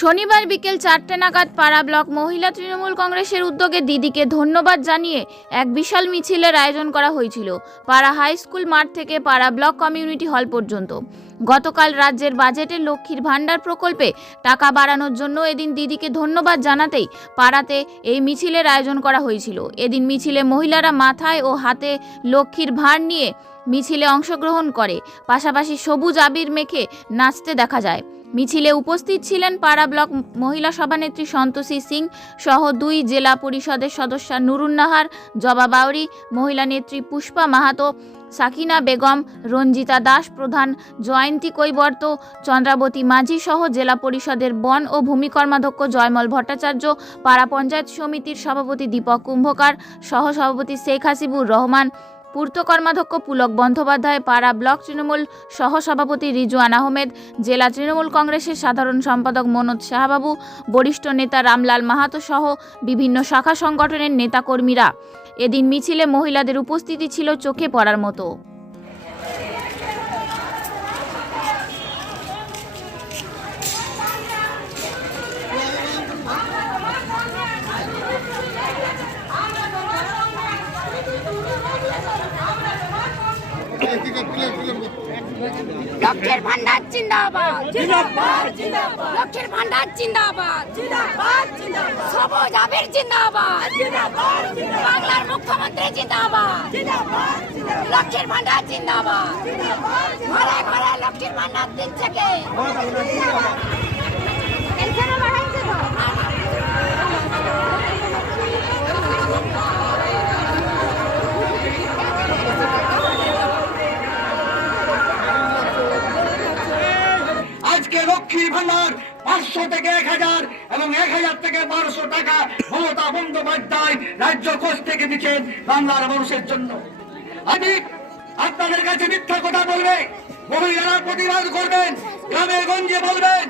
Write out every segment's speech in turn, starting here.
শনিবার বিকেল চারটে নাগাদ পাড়া ব্লক মহিলা তৃণমূল কংগ্রেসের উদ্যোগে দিদিকে ধন্যবাদ জানিয়ে এক বিশাল মিছিলের আয়োজন করা হয়েছিল। পাড়া হাই স্কুল মাঠ থেকে পাড়া ব্লক কমিউনিটি হল পর্যন্ত। গতকাল রাজ্যের বাজেটে লক্ষ্মীর ভাণ্ডার প্রকল্পে টাকা বাড়ানোর জন্য এদিন দিদিকে ধন্যবাদ জানাতেই পাড়াতে এই মিছিলের আয়োজন করা হয়েছিল। এদিন মিছিলে মহিলারা মাথায় ও হাতে লক্ষ্মীর ভার নিয়ে মিছিলে অংশগ্রহণ করে। পাশাপাশি সবুজ আবির মেখে নাচতে দেখা যায়। মিছিলে উপস্থিত ছিলেন পাড়া ব্লক মহিলা সভানেত্রী সন্তোষী সিং সহ দুই জেলা পরিষদের সদস্য নুরুন্নাহার জবা বাউরি, মহিলা নেত্রী পুষ্পা মাহাতো, সাকিনা বেগম, রঞ্জিতা দাস প্রধান, জয়ন্তী কৈবর্ত, চন্দ্রাবতী মাঝি সহ জেলা পরিষদের বন ও ভূমি কর্মাধ্যক্ষ জয়মল ভট্টাচার্য, পাড়া পঞ্চায়েত সমিতির সভাপতি দীপক কুম্ভকার সহ সভাপতি শেখ হাসিবুর রহমান পূর্ত কর্মাধ্যক্ষ পুলক বন্দ্যোপাধ্যায়, পাড়া ব্লক তৃণমূল সহসভাপতি রিজওয়ান আহমেদ, জেলা তৃণমূল কংগ্রেসের সাধারণ সম্পাদক মনোজ শাহবাবু বরিষ্ঠ নেতা রামলাল মাহাতো সহ বিভিন্ন শাখা সংগঠনের নেতাকর্মীরা। এদিন মিছিলে মহিলাদের উপস্থিতি ছিল চোখে পড়ার মতো। লক্ষ্যের ভান্ডার জিন্দাবাদ। লক্ষ্যের ভান্ডার জিন্দাবাদ। সবুজ আবির জিন্দাবাদ। বাংলার মুখ্যমন্ত্রী জিন্দাবাদ। লক্ষ্মীর ভান্ডার জিন্দাবাদ। ঘরে ঘরে লক্ষ্মীর ভান্ডার দিচ্ছে কে? লক্ষ্মীর ভান্ডার পাঁচশো থেকে এক হাজার এবং এক হাজার থেকে বারোশো টাকা মমতা বন্দ্যোপাধ্যায় রাজ্য কোষ থেকে দিচ্ছেন বাংলার মানুষের জন্য। আমি আপনাদের কাছে মিথ্যা কথা বলবে মহিলারা প্রতিবাদ করবেন, গ্রামে গঞ্জে বলবেন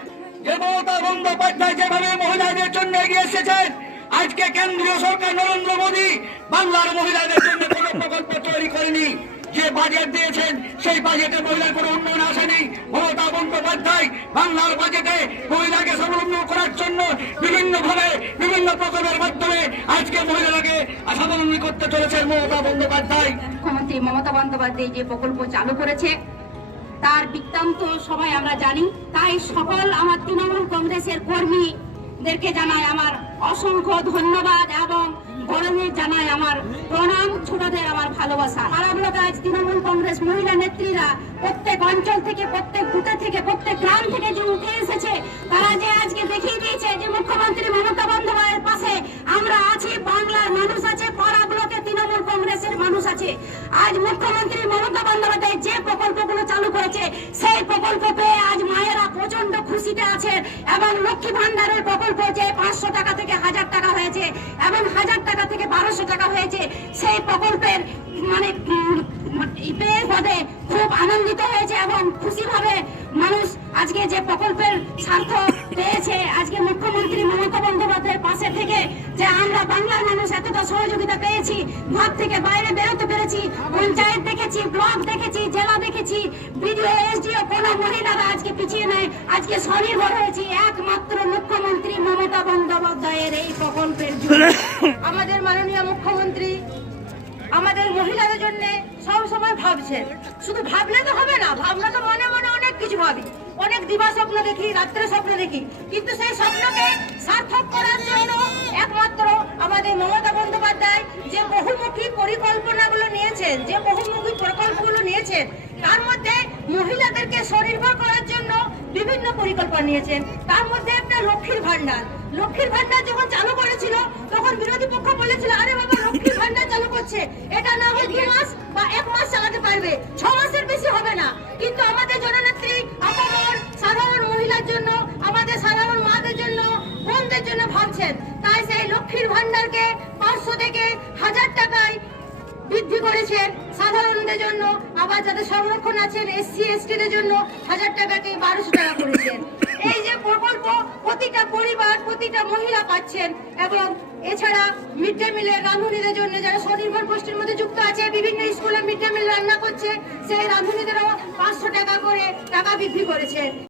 যে মমতা বন্দ্যোপাধ্যায় যেভাবে মহিলাদের জন্য এগিয়ে এসেছেন, আজকে কেন্দ্রীয় সরকার নরেন্দ্র মোদী বাংলার মহিলাদের জন্য কোনো প্রকল্প তৈরি করেনি। যে বাজেট দিয়েছেন, সেই বাজেটে মহিলার কোনো উন্নয়ন আসেনি। বন্দ্যোপাধ্যায় বাংলার বাজেটে মহিলাকে স্বাবলম্বী করার জন্য বিভিন্ন ভাবে বিভিন্ন প্রকল্পের মাধ্যমে আজকে মহিলাকে স্বাবলম্বী করতে চলেছেন মমতা বন্দ্যোপাধ্যায়। মুখ্যমন্ত্রী মমতা বন্দ্যোপাধ্যায় যে প্রকল্প চালু করেছে, তার বৃত্তান্ত সবাই আমরা জানি। তাই সকল আমার তৃণমূল কংগ্রেসের কর্মীদেরকে জানাই আমার অসংখ্য ধন্যবাদ এবং বড়দের জানাই আমার প্রণাম। ছোটদের আমার ভালোবাসা। আজ তৃণমূল কংগ্রেস মহিলা নেত্রীরা প্রত্যেক অঞ্চল থেকে, প্রত্যেক বুথে থেকে, প্রত্যেক গ্রাম থেকে যে উঠে এসেছে, তারা যে আজকে দেখিয়ে দিয়েছে যে মুখ্যমন্ত্রী মমতা বন্দ্যোপাধ্যায়ের পাশে আমরা আছি, বাংলার মানুষ আছে, পাড়া ব্লকে তৃণমূল কংগ্রেসের মানুষ আছে। আজ মুখ্যমন্ত্রী মমতা বন্দ্যোপাধ্যায় যে প্রকল্পগুলো চালু করেছে, সেই প্রকল্প পেয়ে আজ মায়েরা প্রচণ্ড খুশিতে আছে এবং লক্ষ্মী ভান্ডারের প্রকল্প যে পাঁচশো টাকা থেকে হাজার টাকা হয়েছে এবং হাজার টাকা থেকে বারোশো টাকা হয়েছে, সেই প্রকল্পের মানে উম, পেয়ে পদে খুব আনন্দিত হয়েছে এবং খুশিভাবে মানুষ আজকে যে প্রকল্পের স্বার্থ পেয়েছে, আজকে মুখ্যমন্ত্রী মমতা বন্দ্যোপাধ্যায়ের পাশে থেকে যে আমরা বাংলার মানুষ এতটা সহযোগিতা পেয়েছি, ঘর থেকে বাইরে বেরোতে পেরেছি, পঞ্চায়েত দেখেছি, ব্লক দেখেছি, জেলা দেখেছি, বিডিও, এসডিও, কোন মহিলারা আজকে পিছিয়ে নেয় আজকে স্বনির্ভর হয়েছি, একমাত্র মুখ্যমন্ত্রী মমতা বন্দ্যোপাধ্যায়ের এই প্রকল্পের জন্য। আমাদের মাননীয় মুখ্যমন্ত্রী, আমাদের মহিলাদের জন্য সব সময় ভাবছেন। শুধু ভাবলে তো হবে না ভাবনা তো মনে মনে কিছু ভাবি। অনেক দিবা স্বপ্ন দেখি, রাত্রে স্বপ্ন দেখি। কিন্তু সেই স্বপ্নকে সার্থক করার জন্য একমাত্র আমাদের মমতা বন্দ্যোপাধ্যায় যে বহুমুখী পরিকল্পনাগুলো নিয়েছেন, যে বহুমুখী প্রকল্পগুলো নিয়েছেন, তার মধ্যে মহিলাদেরকে স্বনির্ভর করার জন্য বিভিন্ন পরিকল্পনা নিয়েছেন। তার মধ্যে একটা লক্ষ্মীর ভান্ডার লক্ষ্মীর ভান্ডার যখন চালু করেছিল, তখন বিরোধী পক্ষ বলেছিল, আরে বাবা, লক্ষ্মীর ভান্ডার চালু করছে। এটা না হয় দু মাস বা এক মাস চালাতে পারবে। ছ মাসের বেশি হবে না। কিন্তু আমাদের জননেত্রী আপামর সাধারণ মহিলার জন্য, আমাদের সাধারণ মাদের জন্য, বোনদের জন্য ভাবছেন। তাই সেই লক্ষ্মীর ভান্ডারকে পাঁচশো থেকে হাজার টাকায় বৃদ্ধি করেছেন সাধারণদের জন্য। আবার যাদের সংরক্ষণ আছেন এসসি, এসটিদের জন্য হাজার টাকাকে বারোশো টাকা করেছেন। এই যে প্রকল্প, প্রতিটা পরিবার, প্রতিটা মহিলা পাচ্ছেন। এবং এছাড়া মিড ডে মিলের রাঁধুনিদের জন্য যারা স্বনির্ভর গোষ্ঠীর মধ্যে যুক্ত আছে, বিভিন্ন স্কুলে মিড ডে মিল রান্না করছে, সেই রাঁধুনিদেরও পাঁচশো টাকা করে টাকা বৃদ্ধি করেছে।